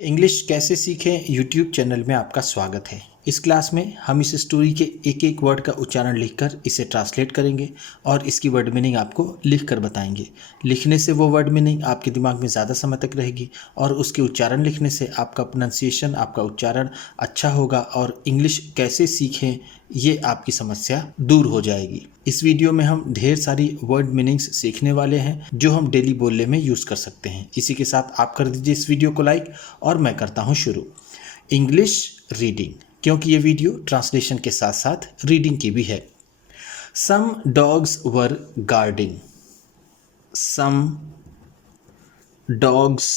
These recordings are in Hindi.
इंग्लिश कैसे सीखें यूट्यूब चैनल में आपका स्वागत है। इस क्लास में हम इस स्टोरी के एक एक वर्ड का उच्चारण लिखकर इसे ट्रांसलेट करेंगे और इसकी वर्ड मीनिंग आपको लिखकर बताएंगे। लिखने से वो वर्ड मीनिंग आपके दिमाग में ज़्यादा समय तक रहेगी और उसके उच्चारण लिखने से आपका प्रोनाउंसिएशन, आपका उच्चारण अच्छा होगा और इंग्लिश कैसे सीखें ये आपकी समस्या दूर हो जाएगी। इस वीडियो में हम ढेर सारी वर्ड मीनिंग्स सीखने वाले हैं जो हम डेली बोलने में यूज़ कर सकते हैं। इसी के साथ आप कर दीजिए इस वीडियो को लाइक और मैं करता हूँ शुरू। इंग्लिश रीडिंग, क्योंकि ये वीडियो ट्रांसलेशन के साथ साथ रीडिंग की भी है। Some dogs were guarding. Some dogs,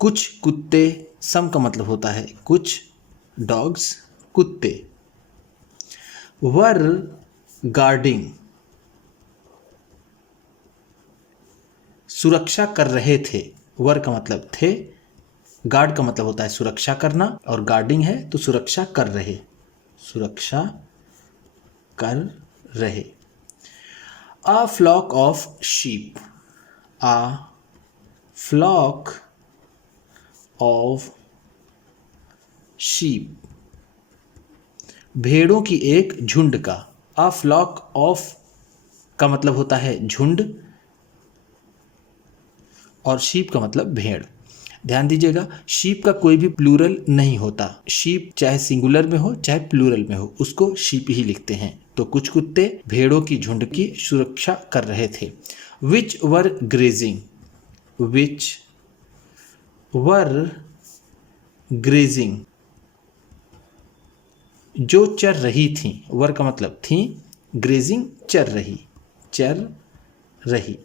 कुछ कुत्ते, सम का मतलब होता है कुछ, डॉग्स कुत्ते। वर गार्डिंग, सुरक्षा कर रहे थे। वर का मतलब थे, गार्ड का मतलब होता है सुरक्षा करना और गार्डिंग है तो सुरक्षा कर रहे, सुरक्षा कर रहे। A flock of sheep. A flock of sheep, भेड़ों की एक झुंड का। अ फ्लॉक ऑफ का मतलब होता है झुंड और शीप का मतलब भेड़। ध्यान दीजिएगा, शीप का कोई भी प्लूरल नहीं होता। शीप चाहे सिंगुलर में हो चाहे प्लूरल में हो, उसको शीप ही लिखते हैं। तो कुछ कुत्ते भेड़ों की झुंड की सुरक्षा कर रहे थे। विच वर ग्रेजिंग। विच वर ग्रेजिंग, जो चर रही थी। वर का मतलब थी, ग्रेजिंग चर रही, चर रही।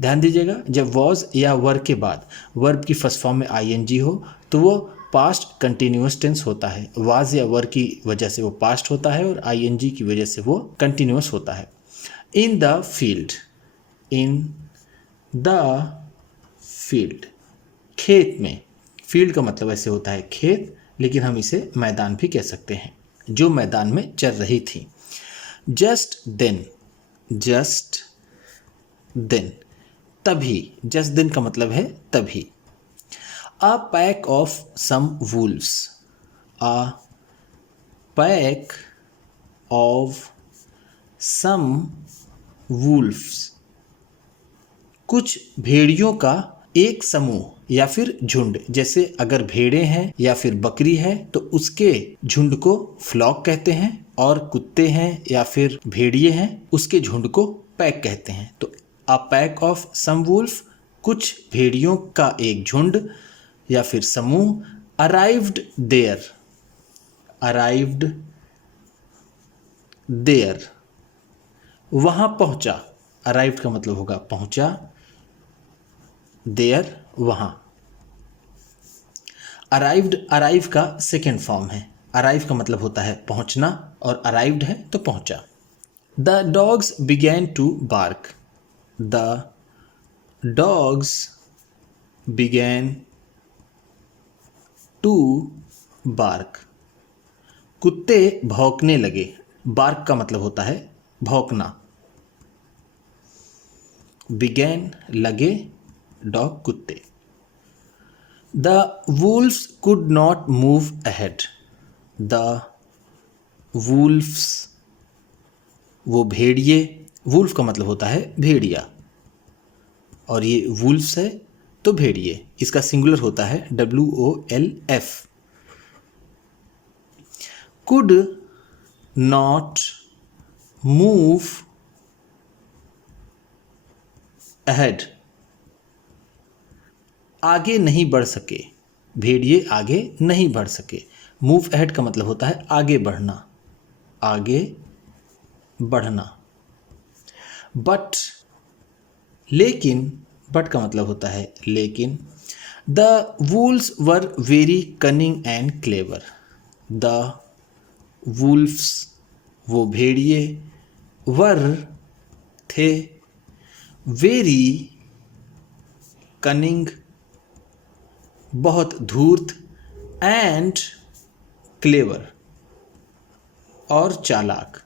ध्यान दीजिएगा, जब वॉज या वर के बाद वर्ब की फर्स्ट फॉर्म में आईएनजी हो तो वो पास्ट कंटिन्यूअस टेंस होता है। वाज या वर की वजह से वो पास्ट होता है और आईएनजी की वजह से वो कंटिन्यूअस होता है। In the field. In the field, खेत में। फील्ड का मतलब ऐसे होता है खेत, लेकिन हम इसे मैदान भी कह सकते हैं। जो मैदान में चल रही थी। Just then. जस्ट देन, तभी। जस्ट देन का मतलब है तभी। A pack of some wolves. A pack of some wolves, कुछ भेड़ियों का एक समूह या फिर झुंड। जैसे अगर भेड़े हैं या फिर बकरी है तो उसके झुंड को फ्लॉक कहते हैं, और कुत्ते हैं या फिर भेड़िए हैं उसके झुंड को पैक कहते हैं। तो a pack of some wolf, कुछ भेड़ियों का एक झुंड या फिर समूह। Arrived there. अराइव्ड देयर, वहां पहुंचा। अराइव्ड का मतलब होगा पहुंचा, देयर वहां। अराइव्ड, अराइव का सेकेंड फॉर्म है। अराइव का मतलब होता है पहुंचना और अराइव्ड है तो पहुंचा। The dogs began to bark. The dogs began to bark, कुत्ते भौंकने लगे। बार्क का मतलब होता है भौंकना। बिगैन लगे, डॉग कुत्ते। The wolves could not move ahead. The wolves, वो भेड़िए। वुल्फ का मतलब होता है भेड़िया और ये वुल्फ्स है तो भेड़िए। इसका सिंगुलर होता है WOLF। Could not move ahead, आगे नहीं बढ़ सके। भेड़िए आगे नहीं बढ़ सके। मूव अहेड का मतलब होता है आगे बढ़ना, आगे बढ़ना। बट, लेकिन, बट का मतलब होता है लेकिन। The Wolves were very cunning and clever. The Wolves, वो भेड़िए, वर थे, वेरी कनिंग बहुत धूर्त, एंड क्लेवर और चालाक।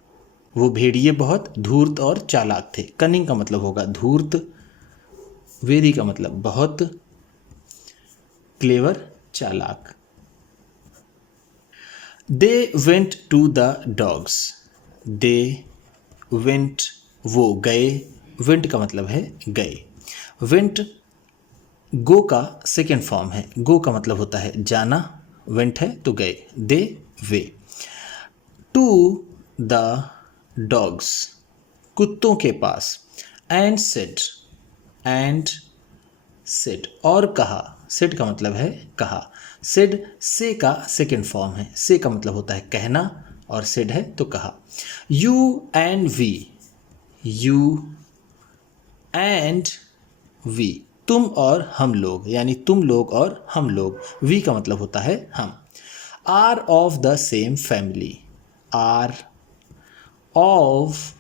वो भेड़िए बहुत धूर्त और चालाक थे। कनिंग का मतलब होगा धूर्त, वेरी का मतलब बहुत, क्लेवर, चालाक। They went to the dogs. They went, वो गए, वेंट का मतलब है गए। वेंट गो का सेकेंड फॉर्म है, गो का मतलब होता है जाना, वेंट है तो गए, दे वे। टू द डॉग्स, कुत्तों के पास। एंड सेड, एंड सेड और कहा, सेड का मतलब है कहा। सेड से का सेकेंड फॉर्म है, से का मतलब होता है कहना और सेड है तो कहा। You and we, you and we, तुम और हम लोग, यानी तुम लोग और हम लोग। वी का मतलब होता है हम। Are of the same family, are of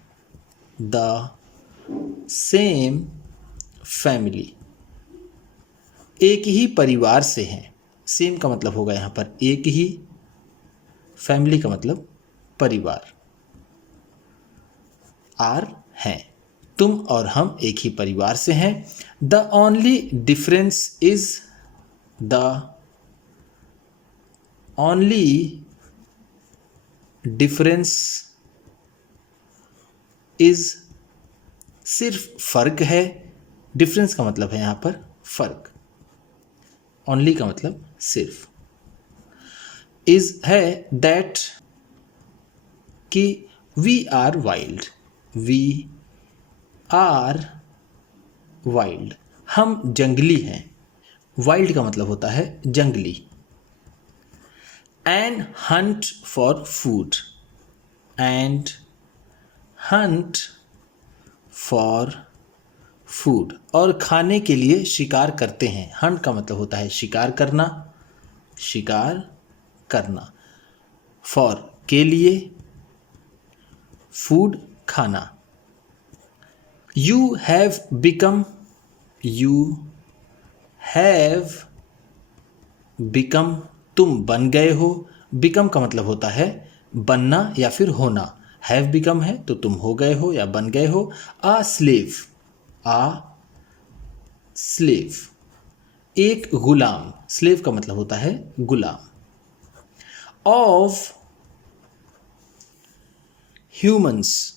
the same family, एक ही परिवार से हैं। सेम का मतलब होगा यहाँ पर एक ही, फैमिली का मतलब परिवार। आर हैं, तुम और हम एक ही परिवार से हैं। The only difference is, the only difference is, सिर्फ फर्क है। डिफरेंस का मतलब है यहाँ पर फर्क, ओनली का मतलब सिर्फ। इज है दैट कि we are wild, we are wild, हम जंगली हैं। वाइल्ड का मतलब होता है जंगली। And hunt for food, and hunt for food, और खाने के लिए शिकार करते हैं। हंट का मतलब होता है शिकार करना, शिकार करना। फॉर के लिए, फूड खाना। You have become, you have become, तुम बन गए हो। बिकम का मतलब होता है बनना या फिर होना। हैव बिकम है तो तुम हो गए हो या बन गए हो। आ स्लेव, आ स्लेव, एक गुलाम। स्लेव का मतलब होता है गुलाम। ऑफ ह्यूमंस,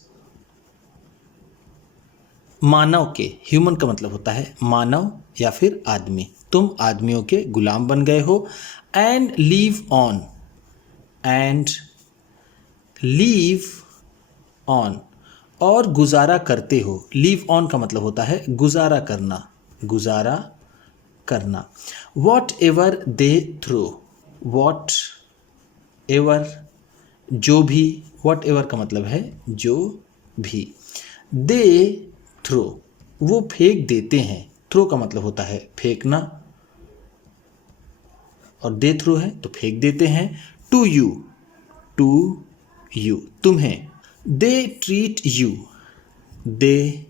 मानव के। ह्यूमन का मतलब होता है मानव या फिर आदमी। तुम आदमियों के गुलाम बन गए हो। And leave on, and leave on, और गुजारा करते हो। लीव ऑन का मतलब होता है गुजारा करना, गुजारा करना। Whatever they throw, whatever, जो भी। वॉट एवर का मतलब है जो भी। दे थ्रो, वो फेंक देते हैं। थ्रो का मतलब होता है फेंकना और दे थ्रो है तो फेंक देते हैं। टू यू, टू यू, तुम्हें। They treat you, they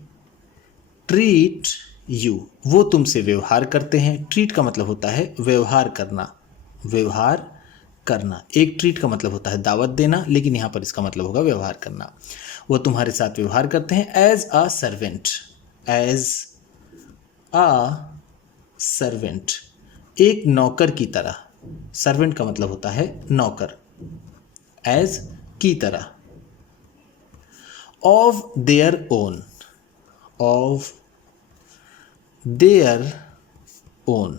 treat you, वो तुमसे व्यवहार करते हैं। ट्रीट का मतलब होता है व्यवहार करना, व्यवहार करना। एक ट्रीट का मतलब होता है दावत देना, लेकिन यहाँ पर इसका मतलब होगा व्यवहार करना। वो तुम्हारे साथ व्यवहार करते हैं। As a servant, as a servant, एक नौकर की तरह। सर्वेंट का मतलब होता है नौकर। एज की तरह। Of their own, of their own,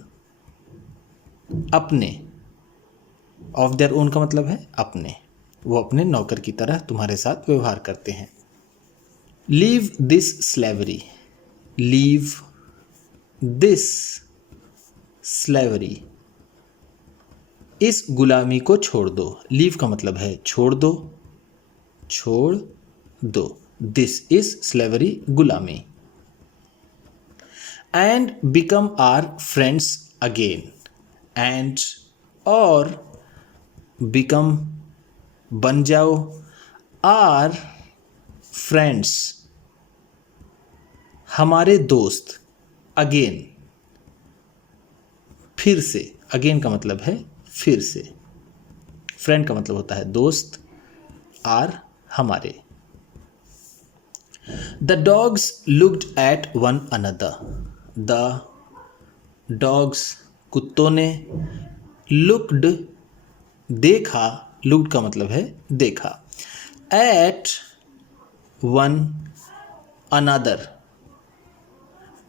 अपने। ऑफ देयर ओन का मतलब है अपने। वो अपने नौकर की तरह तुम्हारे साथ व्यवहार करते हैं। Leave this slavery, leave this slavery, इस गुलामी को छोड़ दो। लीव का मतलब है छोड़ दो, छोड़ दो। दिस इज स्लेवरी, गुलामी। And become our friends again, and और बिकम बन जाओ, आर फ्रेंड्स हमारे दोस्त। अगेन फिर से, अगेन का मतलब है फिर से। फ्रेंड का मतलब होता है दोस्त, आर हमारे। The dogs looked at one another, the dogs कुत्तों ने, लुक्ड देखा, लुक्ड का मतलब है देखा, एट वन अनदर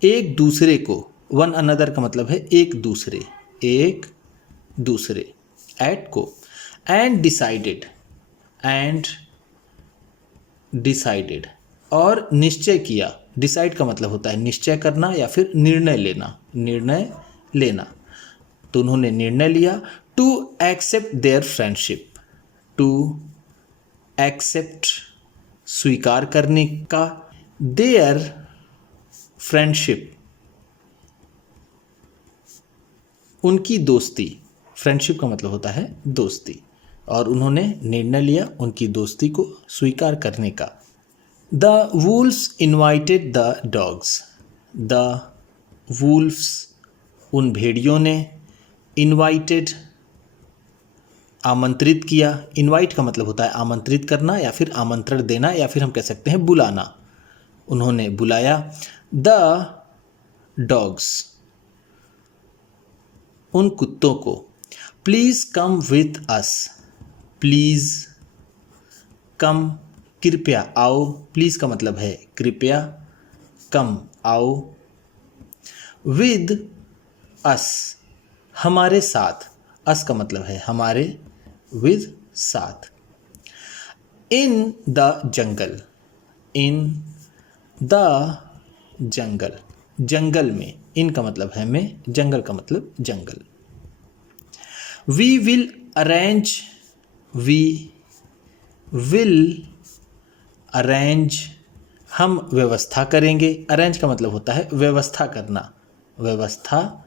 एक दूसरे को, वन अनदर का मतलब है एक दूसरे, एक दूसरे, एट को, एंड डिसाइडेड और निश्चय किया, डिसाइड का मतलब होता है निश्चय करना या फिर निर्णय लेना, तो उन्होंने निर्णय लिया to accept their friendship, to accept स्वीकार करने का, देयर फ्रेंडशिप उनकी दोस्ती, फ्रेंडशिप का मतलब होता है दोस्ती, और उन्होंने निर्णय लिया उनकी दोस्ती को स्वीकार करने का। The wolves invited the dogs, the wolves उन भेड़ियों ने, इन्वाइटेड आमंत्रित किया, इनवाइट का मतलब होता है आमंत्रित करना या फिर आमंत्रण देना या फिर हम कह सकते हैं बुलाना, उन्होंने बुलाया। द डॉग्स उन कुत्तों को, please come with us, please कम कृपया आओ, प्लीज़ का मतलब है कृपया, कम आओ, विद अस हमारे साथ, अस का मतलब है हमारे, विद साथ, in the jungle, in the jungle जंगल में, इन का मतलब है में, जंगल का मतलब जंगल। We will arrange, we will arrange हम व्यवस्था करेंगे, अरेंज का मतलब होता है व्यवस्था करना, व्यवस्था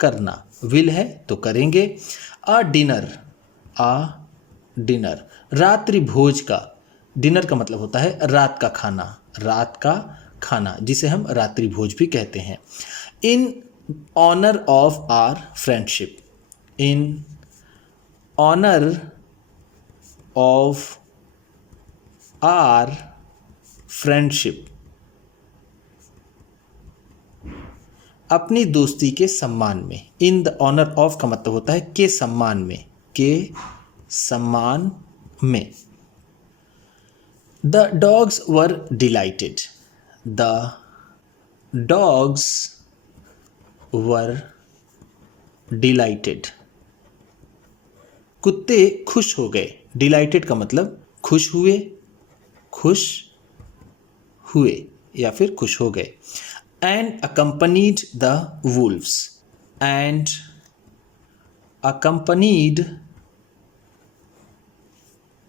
करना, विल है तो करेंगे। अ डिनर रात्रि भोज का, डिनर का मतलब होता है रात का खाना, रात का खाना जिसे हम रात्रि भोज भी कहते हैं। In honour of our friendship, in honour of our friendship अपनी दोस्ती के सम्मान में, इन द ऑनर ऑफ का मतलब होता है के सम्मान में, के सम्मान में। The dogs were dilated, the dogs were dilated कुत्ते खुश हो गए, डिलाइटेड का मतलब खुश हुए या फिर खुश हो गए। And accompanied the Wolves, and accompanied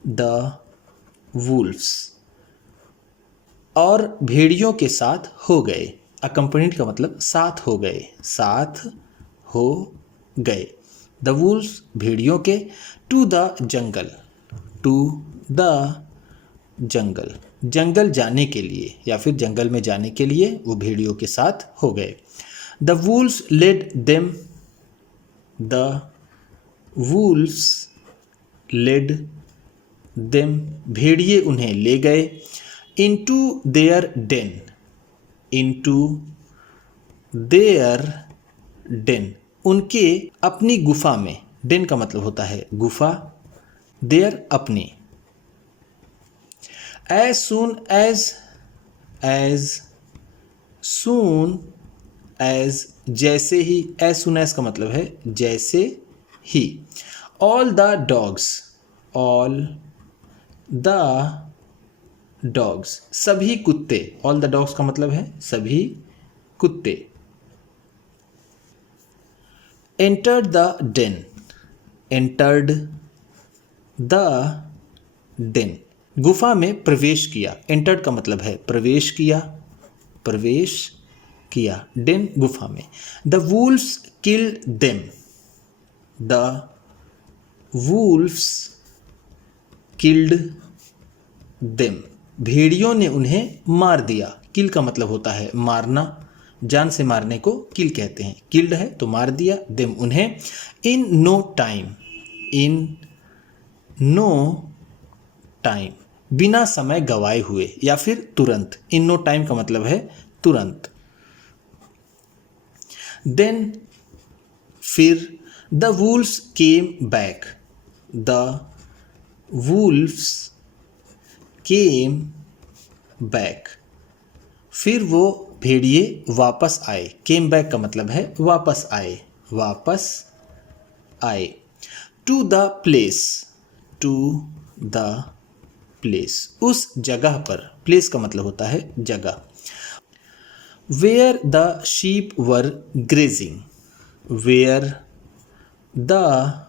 the Wolves और भेड़ियों के साथ हो गए, अकम्पनीड का मतलब साथ हो गए, साथ हो गए। द वुल्व्स भेड़ियों के, to the jungle, to the jungle जंगल जाने के लिए या फिर जंगल में जाने के लिए वो भेड़ियों के साथ हो गए। The wolves led them, the wolves led them भेड़िए उन्हें ले गए। Into their den, into their den उनके अपनी गुफा में, डेन का मतलब होता है गुफा, देयर अपनी। As soon as जैसे ही, as soon as का मतलब है जैसे ही। all the dogs सभी कुत्ते, all the dogs का मतलब है सभी कुत्ते। entered the den गुफा में प्रवेश किया, एंटर्ड का मतलब है प्रवेश किया, डेन गुफा में। The Wolves killed them, the Wolves killed them भेड़ियों ने उन्हें मार दिया, किल का मतलब होता है मारना, जान से मारने को किल कहते हैं, किल्ड है तो मार दिया, देम उन्हें। इन नो टाइम बिना समय गवाए हुए या फिर तुरंत, इन नो टाइम का मतलब है तुरंत। देन फिर the Wolves came back, the Wolves came back, फिर वो भेड़िए वापस आए। केम बैक का मतलब है वापस आए, वापस आए। To the place, to the place, उस जगह पर। प्लेस का मतलब होता है जगह। Where the sheep were grazing, where the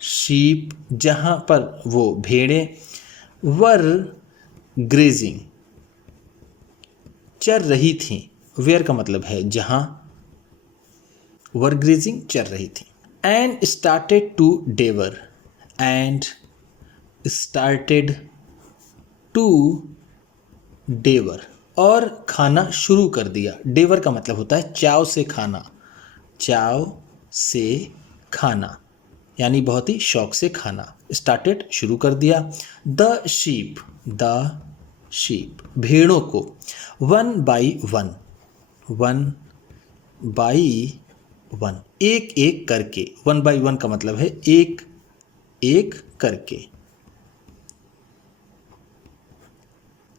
sheep, जहाँ पर वो भेड़ें, वर ग्रेजिंग, चर रही थीं। वेयर का मतलब है जहाँ, वर ग्रेजिंग चर रही थी। And started to devour, and started to devour, और खाना शुरू कर दिया। डेवर का मतलब होता है चाव से खाना, चाव से खाना, यानी बहुत ही शौक से खाना। स्टार्टेड शुरू कर दिया। द शीप, द शीप, भेड़ों को। One by one, one by one, एक एक करके। वन बाई वन का मतलब है एक एक करके।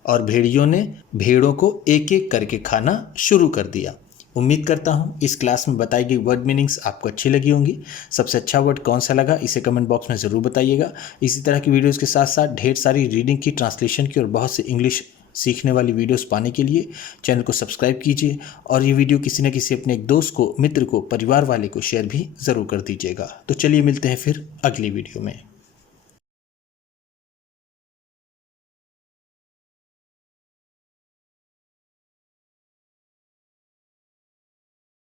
और भेड़ियों ने भेड़ों को एक एक करके खाना शुरू कर दिया। उम्मीद करता हूँ इस क्लास में बताई गई वर्ड मीनिंग्स आपको अच्छी लगी होंगी। सबसे अच्छा वर्ड कौन सा लगा इसे कमेंट बॉक्स में ज़रूर बताइएगा। इसी तरह की वीडियोज़ के साथ साथ ढेर सारी रीडिंग की, ट्रांसलेशन की और बहुत से इंग्लिश सीखने वाली वीडियोस पाने के लिए चैनल को सब्सक्राइब कीजिए। और ये वीडियो किसी न किसी अपने एक दोस्त को, मित्र को, परिवार वाले को शेयर भी ज़रूर कर दीजिएगा। तो चलिए मिलते हैं फिर अगली वीडियो में।